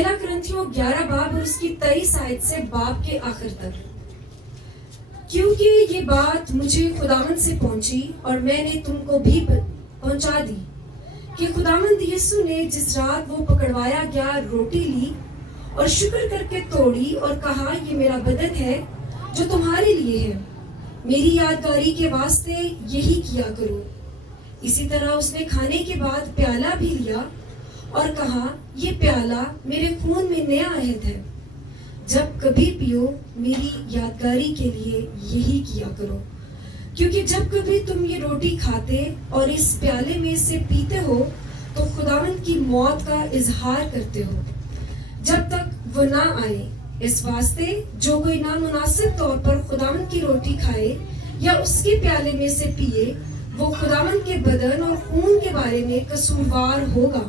پہلا کرنتھیوں 11 باب اور اس کی 23 آیت سے باب کے آخر تک. کیونکہ یہ بات مجھے خداوند سے پہنچی اور میں نے تم کو بھی پہنچا دی کہ خداوند یسوع نے جس رات وہ پکڑوایا گیا روٹی لی اور شکر کر کے توڑی اور کہا یہ میرا بدن ہے جو تمہارے لیے ہے، میری یادگاری کے واسطے یہی کیا کرو. اسی طرح اس نے کھانے کے بعد پیالہ بھی لیا اور کہا یہ پیالہ میرے خون میں نیا عہد ہے، جب کبھی پیو میری یادگاری کے لیے یہی کیا کرو. کیونکہ جب کبھی تم یہ روٹی کھاتے اور اس پیالے میں سے پیتے ہو تو خداوند کی موت کا اظہار کرتے ہو جب تک وہ نہ آئے. اس واسطے جو کوئی نامناسب طور پر خداوند کی روٹی کھائے یا اس کے پیالے میں سے پیے وہ خداوند کے بدن اور خون کے بارے میں قصوروار ہوگا.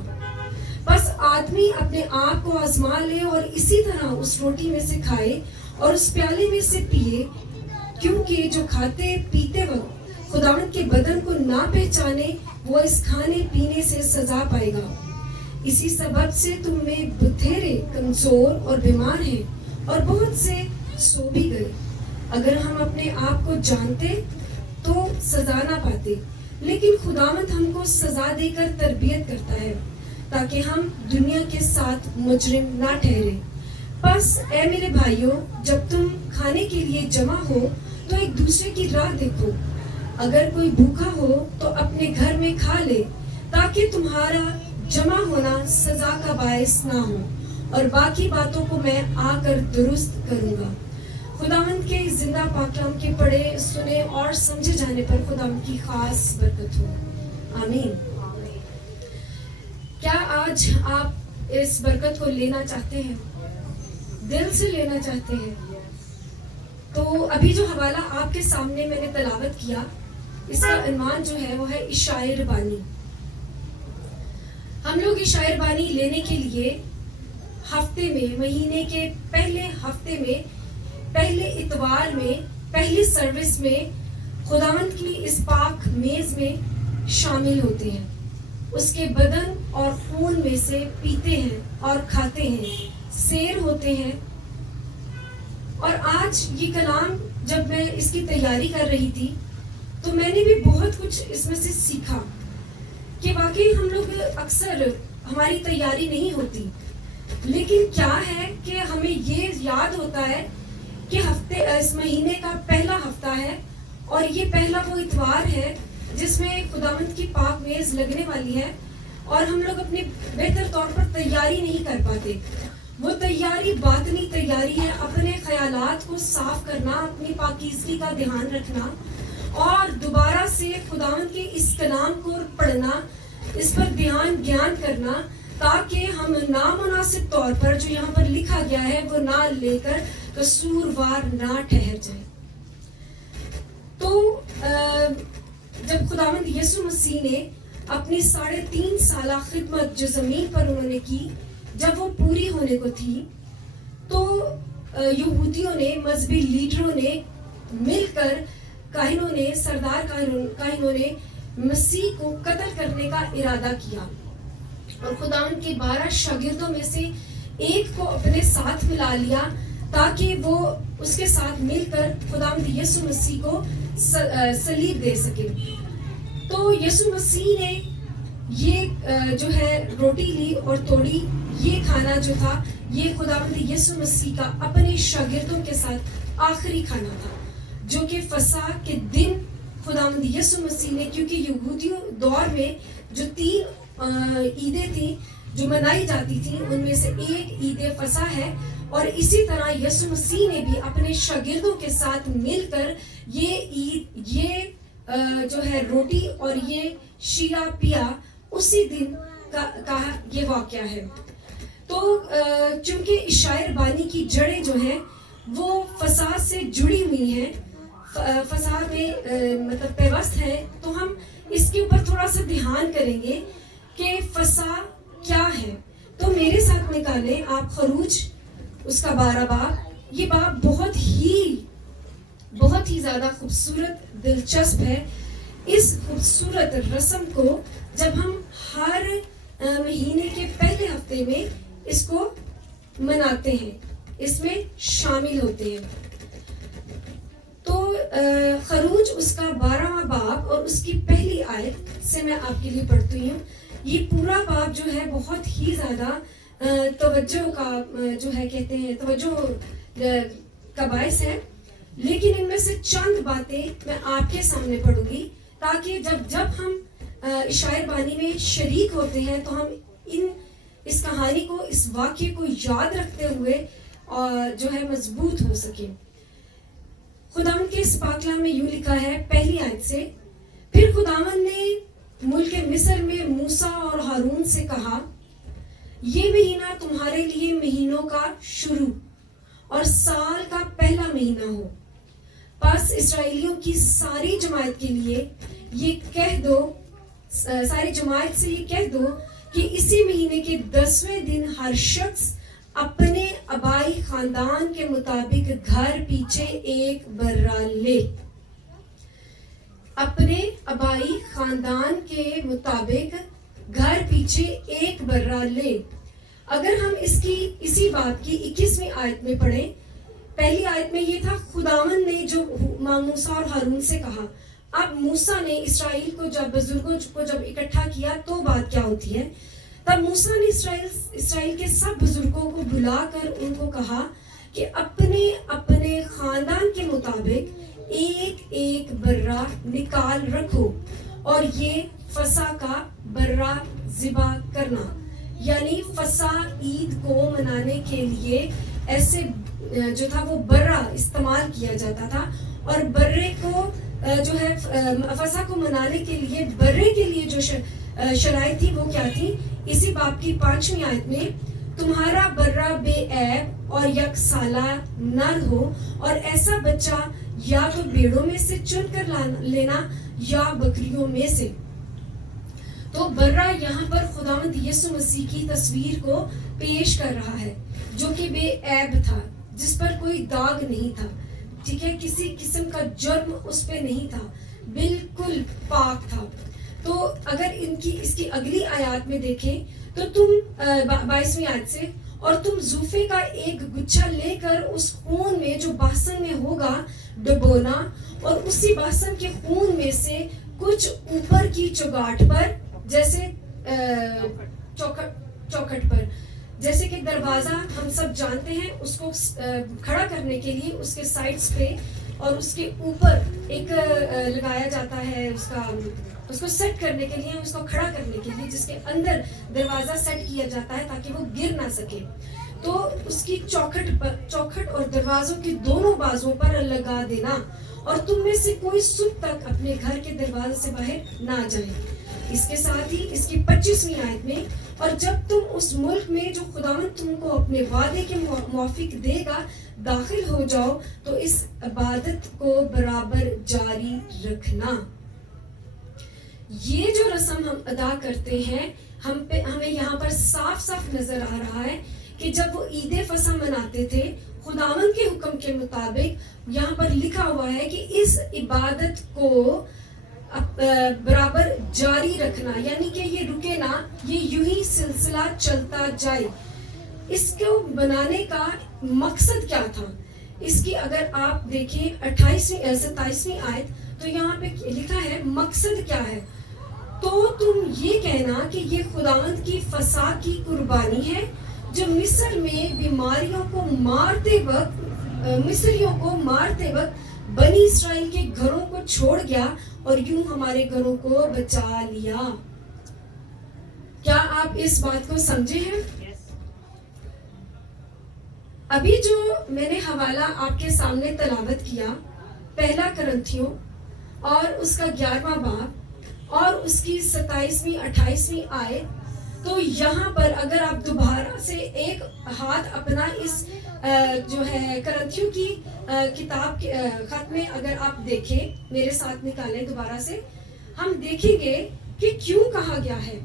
بس آدمی اپنے آپ کو آزما لے اور اسی طرح اس روٹی میں سے کھائے اور اس پیالے میں سے پیے، کیونکہ جو کھاتے پیتے وقت خداوند کے بدن کو نہ پہچانے وہ اس کھانے پینے سے سزا پائے گا. اسی سبب سے تم میں بتھیرے کمزور اور بیمار ہیں اور بہت سے سو بھی گئے. اگر ہم اپنے آپ کو جانتے تو سزا نہ پاتے، لیکن خداوند ہم کو سزا دے کر تربیت کرتا ہے تاکہ ہم دنیا کے ساتھ مجرم نہ ٹھہرے. بس اے میرے بھائیوں، جب تم کھانے کے لیے جمع ہو تو ایک دوسرے کی راہ دیکھو. اگر کوئی بھوکا ہو تو اپنے گھر میں کھا لے تاکہ تمہارا جمع ہونا سزا کا باعث نہ ہو، اور باقی باتوں کو میں آ کر درست کروں گا. خداوند کے زندہ پاک کلام کے پڑھے سنے اور سمجھے جانے پر خداوند کی خاص برکت ہو. آمین. کیا آج آپ اس برکت کو لینا چاہتے ہیں؟ دل سے لینا چاہتے ہیں؟ تو ابھی جو حوالہ آپ کے سامنے میں نے تلاوت کیا، اس کا عنوان جو ہے وہ ہے اشاعۂ ربانی. ہم لوگ اشاعۂ ربانی لینے کے لیے ہفتے میں، مہینے کے پہلے ہفتے میں، پہلے اتوار میں، پہلی سروس میں خداوند کی اس پاک میز میں شامل ہوتے ہیں، اس کے بدن اور خون میں سے پیتے ہیں اور کھاتے ہیں، سیر ہوتے ہیں. اور آج یہ کلام جب میں اس کی تیاری کر رہی تھی تو میں نے بھی بہت کچھ اس میں سے سیکھا کہ واقعی ہم لوگ اکثر ہماری تیاری نہیں ہوتی، لیکن کیا ہے کہ ہمیں یہ یاد ہوتا ہے کہ اس مہینے کا پہلا ہفتہ ہے اور یہ پہلا وہ اتوار ہے جس میں خداوند کی پاک میز لگنے والی ہے، اور ہم لوگ اپنے بہتر طور پر تیاری نہیں کر پاتے. وہ تیاری باطنی تیاری ہے، اپنے خیالات کو صاف کرنا، اپنی پاکیزگی کا دھیان رکھنا اور دوبارہ سے خداوند کے اس کلام کو پڑھنا، اس پر گیان کرنا، تاکہ ہم نامناسب طور پر جو یہاں پر لکھا گیا ہے وہ نہ لے کر قصوروار نہ ٹھہر جائے. تو جب خداوند یسوع مسیح نے اپنی 3.5 سالہ خدمت جو زمین پر انہوں نے کی، جب وہ پوری ہونے کو تھی تو یہودیوں نے، مذہبی لیڈروں نے مل کر، کاہنوں نے، سردار کاہنوں نے مسیح کو قتل کرنے کا ارادہ کیا، اور خداوند کے 12 شاگردوں میں سے ایک کو اپنے ساتھ ملا لیا تاکہ وہ اس کے ساتھ مل کر خداوند یسوع مسیح کو صلیب دے سکے. تو یسوع مسیح نے یہ جو ہے روٹی لی اور توڑی. یہ کھانا جو تھا یہ خداوند یسوع مسیح کا اپنے شاگردوں کے ساتھ آخری کھانا تھا، جو کہ فسح کے دن خداوند یسوع مسیح نے، کیونکہ یہودیوں دور میں جو 3 عیدیں تھیں جو منائی جاتی تھیں ان میں سے ایک عید فسح ہے، اور اسی طرح یسوع مسیح نے بھی اپنے شاگردوں کے ساتھ مل کر یہ عید، یہ جو ہے روٹی اور یہ شیرہ پیا اسی دن کا یہ واقعہ ہے. تو چونکہ اشاعۂ ربانی کی جڑیں جو ہیں وہ فسح سے جڑی ہوئی ہیں، فسح میں مطلب پیوست ہے، تو ہم اس کے اوپر تھوڑا سا دھیان کریں گے کہ فسح کیا ہے. تو میرے ساتھ نکالیں آپ خروج اس کا 12 باب. یہ باب بہت ہی زیادہ خوبصورت، دلچسپ ہے. اس خوبصورت رسم کو جب ہم ہر مہینے کے پہلے ہفتے میں اس کو مناتے ہیں, اس میں شامل ہوتے ہیں. تو خروج اس کا 12واں باب اور اس کی پہلی آیت سے میں آپ کے لیے پڑھتی ہوں. یہ پورا باب جو ہے بہت ہی زیادہ توجہ کا جو ہے کہتے ہیں توجہ کا باعث ہے, لیکن ان میں سے چند باتیں میں آپ کے سامنے پڑھوں گی تاکہ جب ہم عشائر بانی میں شریک ہوتے ہیں تو ہم اس کہانی کو, اس واقعے کو یاد رکھتے ہوئے جو ہے مضبوط ہو سکیں. خداوند کے اس پاک کلام میں یوں لکھا ہے پہلی آیت سے, پھر خداوند نے ملک مصر میں موسیٰ اور ہارون سے کہا, یہ مہینہ تمہارے لیے مہینوں کا شروع اور سال کا پہلا مہینہ ہو. پس اسرائیلیوں کی ساری جماعت کے لیے یہ کہہ دو, ساری جماعت سے یہ کہہ دو کہ اسی مہینے کے 10ویں دن ہر شخص اپنے آبائی خاندان کے مطابق گھر پیچھے ایک برہ لے. اپنے آبائی خاندان کے مطابق گھر پیچھے ایک برہ لے. اگر ہم اسی بات کی 21ویں آیت میں پڑھیں, پہلی آیت میں یہ تھا خداوند نے جو موسیٰ اور ہارون سے کہا. اب موسیٰ نے اسرائیل کو بزرگوں کو جب اکٹھا کیا تو بات کیا ہوتی ہے, تب موسیٰ نے اسرائیل کے سب بزرگوں کو بلا کر ان کو کہا کہ اپنے اپنے خاندان کے مطابق ایک ایک برہ نکال رکھو اور یہ فسح کا برہ ذبح کرنا. یعنی فسح عید کو منانے کے لیے ایسے جو تھا وہ برہ استعمال کیا جاتا تھا, اور برے کو جو ہے فسح کو منانے کے لیے برے کے لیے جو شرائط تھی وہ کیا تھی. اسی باب کی 5ویں آیت میں, تمہارا برہ بے عیب اور یک سالہ نر ہو, اور ایسا بچہ یا تو بھیڑوں میں سے چن کر لینا یا بکریوں میں سے. تو برہ یہاں پر خداوند یسوع مسیح کی تصویر کو پیش کر رہا ہے جو کہ بے عیب تھا, جس پر کوئی داغ نہیں تھا, ٹھیک ہے, کسی قسم کا جرم اس پہ نہیں تھا, بالکل پاک تھا. تو اگر اس کی اگلی آیات میں دیکھیں تو تم 22ویں آیت سے, اور تم زوفے کا ایک گچھا لے کر اس خون میں جو باسن میں ہوگا ڈبونا, اور اسی باسن کے خون میں سے کچھ اوپر کی چوگاٹ پر, جیسے چوکھٹ پر, جیسے کہ دروازہ ہم سب جانتے ہیں اس کو کھڑا کرنے کے لیے اس کے سائڈز پہ اور اس کے اوپر ایک لگایا جاتا ہے, اس کو سیٹ کرنے کے لیے, اس کو کھڑا کرنے کے لیے, جس کے اندر دروازہ سیٹ کیا جاتا ہے تاکہ وہ گر نہ سکے. تو اس کی چوکھٹ اور دروازوں کے دونوں بازوؤں پر لگا دینا, اور تم میں سے کوئی صبح تک اپنے گھر کے دروازے سے باہر نہ جائے. اس کے ساتھ ہی اس کی 25ویں آیت میں, اور جب تم اس ملک میں جو خداوند تم کو اپنے وعدے کے موافق دے گا داخل ہو جاؤ تو اس عبادت کو برابر جاری رکھنا. یہ جو رسم ہم ادا کرتے ہیں ہمیں یہاں پر صاف صاف نظر آ رہا ہے کہ جب وہ عید فصح مناتے تھے خداوند کے حکم کے مطابق, یہاں پر لکھا ہوا ہے کہ اس عبادت کو برابر جاری رکھنا, یعنی کہ یہ رکے نہ, یہ یوں ہی سلسلہ چلتا جائے. اس کو بنانے کا مقصد کیا تھا؟ اس کی اگر آپ دیکھیں 27ویں آیت تو یہاں پہ لکھا ہے مقصد کیا ہے. تو تم یہ کہنا کہ یہ خداوند کی فسح کی قربانی ہے جو مصر میں بیماریوں کو مصریوں کو مارتے وقت بنی اسرائیل کے گھروں کو چھوڑ گیا اور یوں ہمارے گھروں کو بچا لیا. کیا آپ اس بات کو سمجھے ہیں؟ ابھی جو میں نے حوالہ آپ کے سامنے تلاوت کیا, پہلا کرنتھیوں اور اس کا 11واں باب اور اس کی 27ویں 28ویں آیت, تو یہاں پر اگر آپ دوبارہ سے ایک ہاتھ اپنا اس جو ہے کرنتھیوں کی کتاب خط میں اگر آپ دیکھیں, میرے ساتھ نکالیں دوبارہ سے, ہم دیکھیں گے کہ کیوں کہا گیا ہے,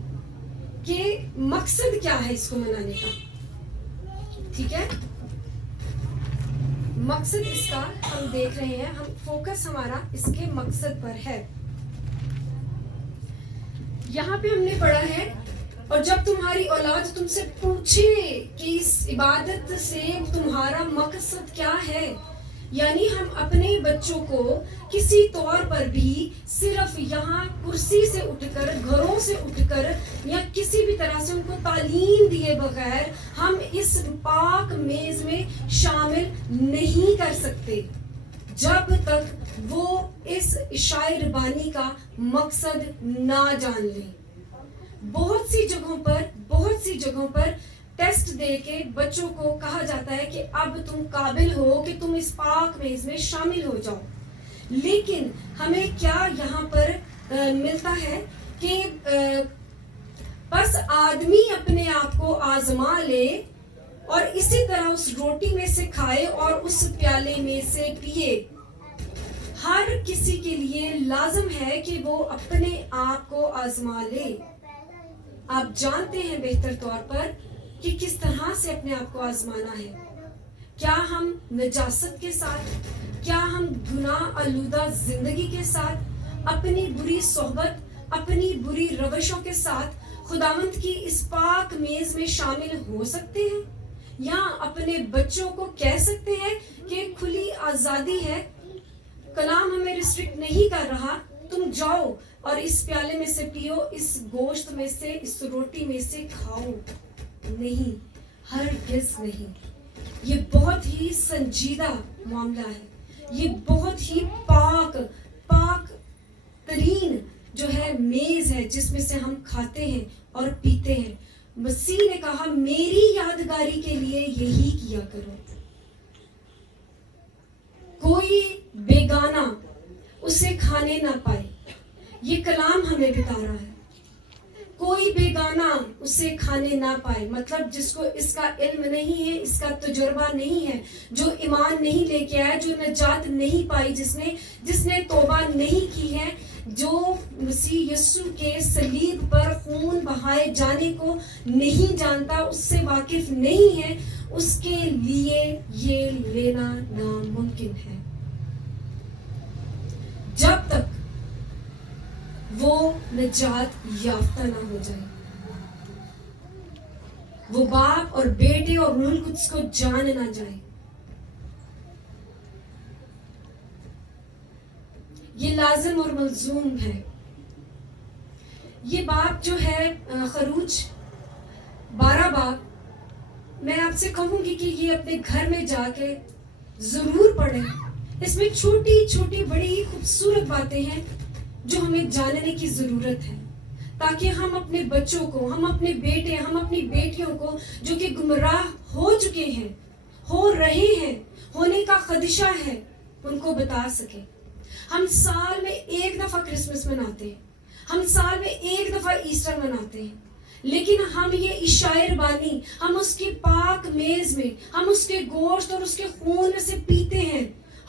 کہ مقصد کیا ہے اس کو منانے کا. ٹھیک ہے, مقصد اس کا ہم دیکھ رہے ہیں, ہم فوکس ہمارا اس کے مقصد پر ہے. یہاں پہ ہم نے پڑھا ہے, اور جب تمہاری اولاد تم سے پوچھے کہ اس عبادت سے تمہارا مقصد کیا ہے؟ یعنی ہم اپنے بچوں کو کسی طور پر بھی صرف یہاں کرسی سے اٹھ کر، گھروں سے اٹھ کر یا کسی بھی طرح سے ان کو تعلیم دیے بغیر ہم اس پاک میز میں شامل نہیں کر سکتے جب تک وہ اس عشاء ربانی کا مقصد نہ جان لیں۔ بہت سی جگہوں پر ٹیسٹ دے کے بچوں کو کہا جاتا ہے کہ اب تم قابل ہو کہ تم اس پاک میز میں شامل ہو جاؤ، لیکن ہمیں کیا یہاں پر ملتا ہے کہ بس آدمی اپنے آپ کو آزما لے اور اسی طرح اس روٹی میں سے کھائے اور اس پیالے میں سے پیے۔ ہر کسی کے لیے لازم ہے کہ وہ اپنے آپ کو آزما لے۔ آپ جانتے ہیں بہتر طور پر کہ کس طرح سے اپنے آپ کو آزمانا ہے۔ کیا ہم نجاست کے ساتھ، کیا ہم گناہ آلودہ زندگی کے ساتھ، اپنی بری صحبت، اپنی بری روشوں کے ساتھ خداوند کی اس پاک میز میں شامل ہو سکتے ہیں؟ یا اپنے بچوں کو کہہ سکتے ہیں کہ کھلی آزادی ہے، کلام ہمیں ریسٹرکٹ نہیں کر رہا، تم جاؤ اور اس پیالے میں سے پیو، اس گوشت میں سے، اس روٹی میں سے کھاؤ؟ نہیں، ہرگز نہیں۔ یہ بہت ہی سنجیدہ معاملہ ہے، یہ بہت ہی پاک ترین جو ہے میز ہے جس میں سے ہم کھاتے ہیں اور پیتے ہیں۔ مسیح نے کہا میری یادگاری کے لیے یہی کیا کرو۔ کوئی بیگانہ اسے کھانے نہ پائے، یہ کلام ہمیں بتا رہا ہے۔ کوئی بیگانہ اسے کھانے نہ پائے، مطلب جس کو اس کا علم نہیں ہے، اس کا تجربہ نہیں ہے، جو ایمان نہیں لے کے آیا، جو نجات نہیں پائی، جس نے توبہ نہیں کی ہے، جو مسیح یسوع کے صلیب پر خون بہائے جانے کو نہیں جانتا، اس سے واقف نہیں ہے، اس کے لیے یہ لینا ناممکن ہے۔ جب تک وہ نجات یافتہ نہ ہو جائے، وہ باپ اور بیٹے اور روح القدس کو جان نہ جائے۔ یہ لازم اور ملزوم ہے۔ یہ باب جو ہے خروج 12 باب، میں آپ سے کہوں گی کہ یہ اپنے گھر میں جا کے ضرور پڑھیں۔ اس میں چھوٹی چھوٹی بڑی خوبصورت باتیں ہیں جو ہمیں جاننے کی ضرورت ہے، تاکہ ہم اپنے بچوں کو، ہم اپنے بیٹے، ہم اپنی بیٹیوں کو جو کہ گمراہ ہو چکے ہیں، ہو رہے ہیں، ہونے کا خدشہ ہے، ان کو بتا سکیں۔ ہم سال میں ایک دفعہ کرسمس مناتے ہیں، ہم سال میں ایک دفعہ ایسٹر مناتے ہیں، لیکن ہم یہ عشاء ربانی، ہم اس کی پاک میز میں، ہم اس کے گوشت اور اس کے خون میں سے پیتے ہیں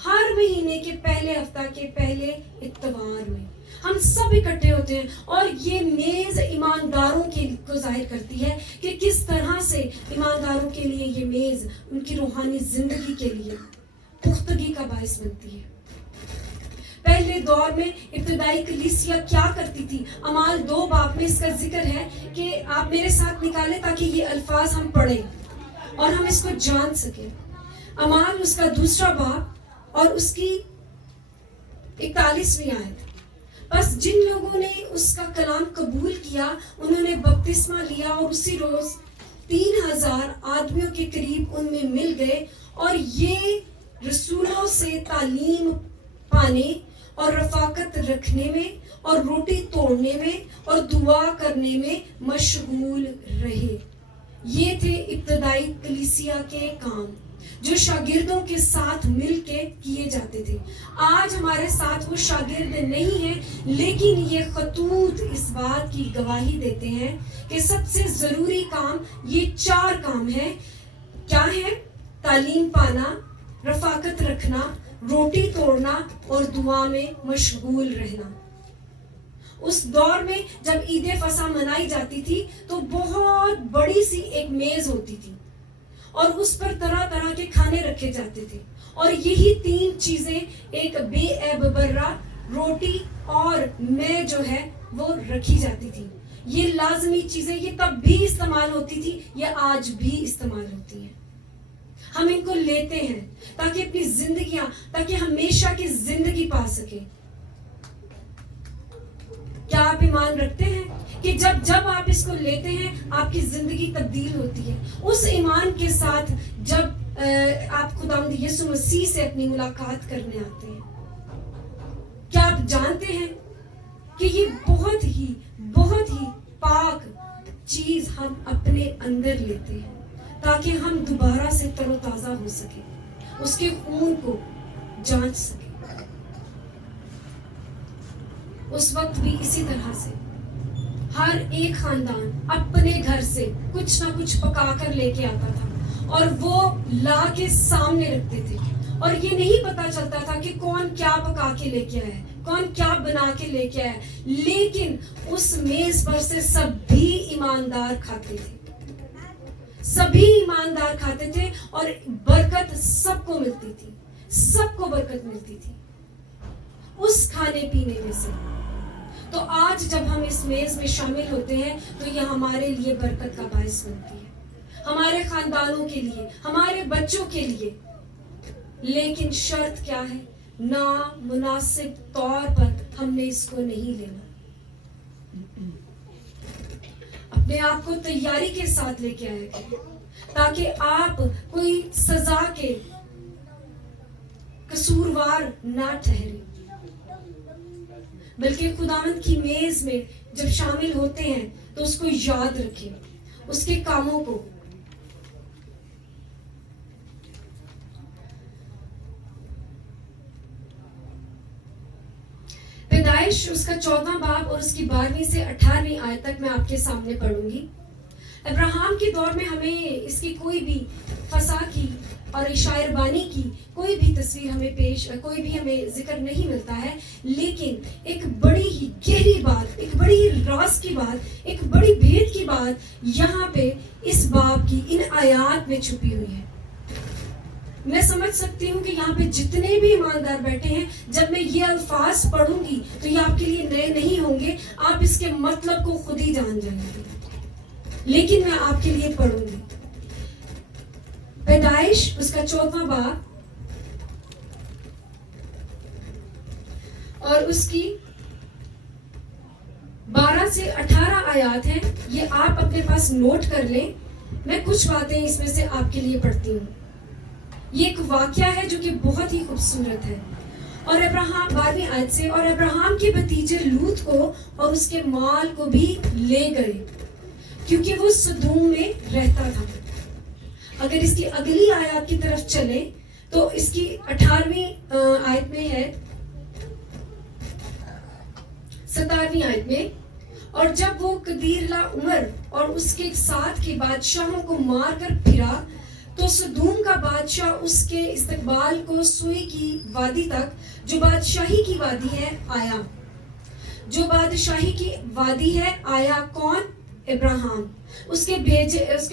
ہر مہینے کے پہلے ہفتہ کے پہلے اتوار میں۔ ہم سب اکٹھے ہوتے ہیں اور یہ میز ایمانداروں کو ظاہر کرتی ہے کہ کس طرح سے ایمانداروں کے لیے یہ میز ان کی روحانی زندگی کے لیے پختگی کا باعث بنتی ہے۔ پہلے دور میں ابتدائی کلیسیا کیا کرتی تھی؟ اعمال 2 باب میں اس کا ذکر ہے کہ آپ میرے ساتھ نکالیں تاکہ یہ الفاظ ہم پڑھیں اور ہم اس کو جان سکیں۔ اعمال اس کا 2 باب اور اس کی 41ویں آیت۔ بس جن لوگوں نے اس کا کلام قبول کیا انہوں نے بپتسمہ لیا، اور اسی روز 3000 آدمیوں کے قریب ان میں مل گئے، اور یہ رسولوں سے تعلیم پانے اور رفاقت رکھنے میں اور روٹی توڑنے میں اور دعا کرنے میں مشغول رہے۔ یہ تھے ابتدائی کلیسیا کے کام جو شاگردوں کے ساتھ مل کے کیے جاتے تھے۔ آج ہمارے ساتھ وہ شاگرد نہیں ہیں، لیکن یہ خطوط اس بات کی گواہی دیتے ہیں کہ سب سے ضروری کام یہ 4 کام ہیں۔ کیا ہے؟ تعلیم پانا، رفاقت رکھنا، روٹی توڑنا اور دعا میں مشغول رہنا۔ اس دور میں جب عید فصح منائی جاتی تھی تو بہت بڑی سی ایک میز ہوتی تھی اور اس پر طرح طرح کے کھانے رکھے جاتے تھے، اور یہی 3 چیزیں، ایک بے عیب برہ، روٹی اور میں جو ہے وہ رکھی جاتی تھی۔ یہ لازمی چیزیں یہ تب بھی استعمال ہوتی تھی، یہ آج بھی استعمال ہوتی ہیں. ہم ان کو لیتے ہیں تاکہ اپنی زندگیاں، تاکہ ہمیشہ کی زندگی پا سکیں. کیا آپ ایمان رکھتے ہیں کہ جب آپ اس کو لیتے ہیں آپ کی زندگی تبدیل ہوتی ہے؟ اس ایمان کے ساتھ جب آپ خداوند یسوع مسیح سے اپنی ملاقات کرنے آتے ہیں، کیا آپ جانتے ہیں کہ یہ بہت ہی پاک چیز ہم اپنے اندر لیتے ہیں تاکہ ہم دوبارہ سے تر و تازہ ہو سکیں، اس کے خون کو جانچ سکیں. اس وقت بھی اسی طرح سے ہر ایک خاندان اپنے گھر سے کچھ نہ کچھ پکا کر لے کے آتا تھا اور وہ لا کے سامنے رکھتے تھے، اور یہ نہیں پتا چلتا تھا کہ کون کیا پکا کے لے کے آیا ہے، کون کیا بنا کے لے کے آیا ہے، لیکن اس میز پر سے سبھی ایماندار کھاتے تھے، سبھی ایماندار کھاتے تھے اور برکت سب کو ملتی تھی، سب کو برکت ملتی تھی اس کھانے پینے میں سے. تو آج جب ہم اس میز میں شامل ہوتے ہیں تو یہ ہمارے لیے برکت کا باعث بنتی ہے، ہمارے خاندانوں کے لیے، ہمارے بچوں کے لیے. لیکن شرط کیا ہے؟ نامناسب طور پر ہم نے اس کو نہیں لینا. اپنے آپ کو تیاری کے ساتھ لے کے آئے گا تاکہ آپ کوئی سزا کے قصوروار نہ ٹھہرے، بلکہ خداوند کی میز میں جب شامل ہوتے ہیں تو اس کو یاد رکھیں، اس کے کاموں کو. پیدائش اس کا 14واں باب اور اس کی 12ویں سے 18ویں آیت تک میں آپ کے سامنے پڑھوں گی. ابراہیم کے دور میں ہمیں اس کی کوئی بھی فسا کی اور شاعر بانی کی کوئی بھی تصویر کوئی بھی ہمیں ذکر نہیں ملتا ہے، لیکن ایک بڑی ہی گہری بات، ایک بڑی ہی راز کی بات، ایک بڑی بھید کی بات یہاں پہ اس باب کی ان آیات میں چھپی ہوئی ہے. میں سمجھ سکتی ہوں کہ یہاں پہ جتنے بھی ایماندار بیٹھے ہیں، جب میں یہ الفاظ پڑھوں گی تو یہ آپ کے لیے نئے نہیں ہوں گے، آپ اس کے مطلب کو خود ہی جان جائیں گے، لیکن میں آپ کے لیے پڑھوں گی. پیدائش اس کا 14واں باب اور اس کی 12 سے 18 آیات ہیں. یہ آپ اپنے پاس نوٹ کر لیں، میں کچھ باتیں اس میں سے آپ کے لیے پڑھتی ہوں. یہ ایک واقعہ ہے جو کہ بہت ہی خوبصورت ہے. اور ابراہیم 12ویں آیت سے، اور ابراہیم کے بھتیجے لوط کو اور اس کے مال کو بھی لے گئے کیونکہ وہ سدوم میں رہتا تھا. اگر اس کی اگلی آیات کی طرف چلیں تو اس کی 18ویں آیت میں ہے، 17ویں آیت میں، اور جب وہ قدیر لا عمر اور اس کے ساتھ کے بادشاہوں کو مار کر پھرا تو سدوم کا بادشاہ اس کے استقبال کو سوئی کی وادی تک جو بادشاہی کی وادی ہے آیا. جو بادشاہی کی وادی ہے آیا کون؟ ابراہیم. اس کے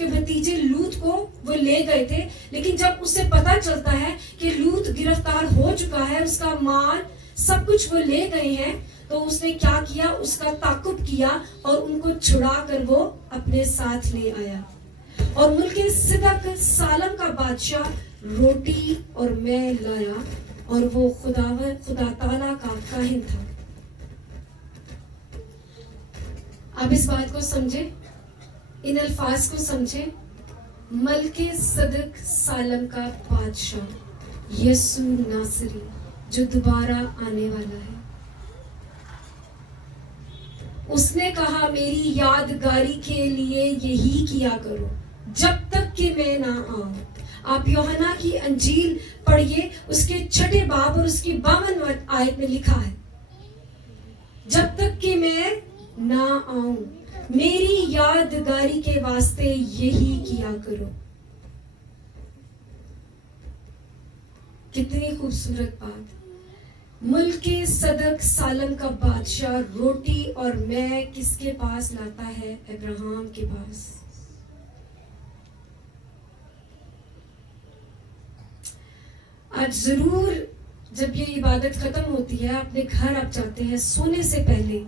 بھتیجے لوط کو وہ لے گئے تھے، لیکن جب اسے پتا چلتا ہے کہ لوط گرفتار ہو چکا ہے، اس کا مال سب کچھ وہ لے گئے ہیں، تو اس نے کیا کیا؟ اس کا تعقب کیا اور ان کو چھڑا کر وہ اپنے ساتھ لے آیا. اور ملک صدق سالم کا بادشاہ روٹی اور میں لایا، اور وہ خدا تعالیٰ کا کاہن تھا. اب اس بات کو سمجھیں، ان الفاظ کو سمجھیں. ملک صدق سالم کا بادشاہ یسوع ناصری جو دوبارہ آنے والا ہے، اس نے کہا میری یادگاری کے لیے یہی کیا کرو جب تک کہ میں نہ آؤں. آپ یوحنا کی انجیل پڑھیے، اس کے 6 باب اور اس کی 52 آیت میں لکھا ہے، جب تک کہ میں نہ آؤں میری یادگاری کے واسطے یہی کیا کرو. کتنی خوبصورت بات. ملک صدق سالم کا بادشاہ روٹی اور میں کس کے پاس لاتا ہے؟ ابراہیم کے پاس. آج ضرور جب یہ عبادت ختم ہوتی ہے، اپنے گھر آپ جاتے ہیں، سونے سے پہلے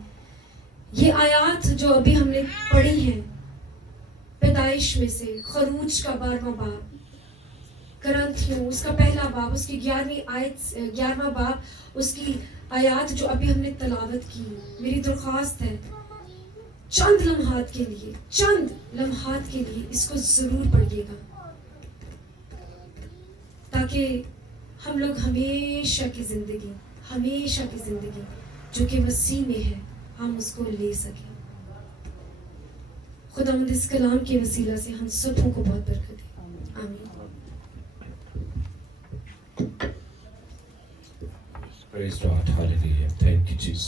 یہ آیات جو ابھی ہم نے پڑھی ہیں پیدائش میں سے، خروج کا 12واں باب، کرنتھیوں اس کا پہلا باب، اس کی 11واں باب، اس کی آیات جو ابھی ہم نے تلاوت کی، میری درخواست ہے چند لمحات کے لیے اس کو ضرور پڑھیے گا، تاکہ ہم لوگ ہمیشہ کی زندگی جو کہ مسیح میں ہے ہم اس کو لے سکیں۔ خداوند اس کلام کے وسیلہ سے ہم سبوں کو بہت برکت دے، آمین۔ Praise God, hallelujah. Thank you, Jesus.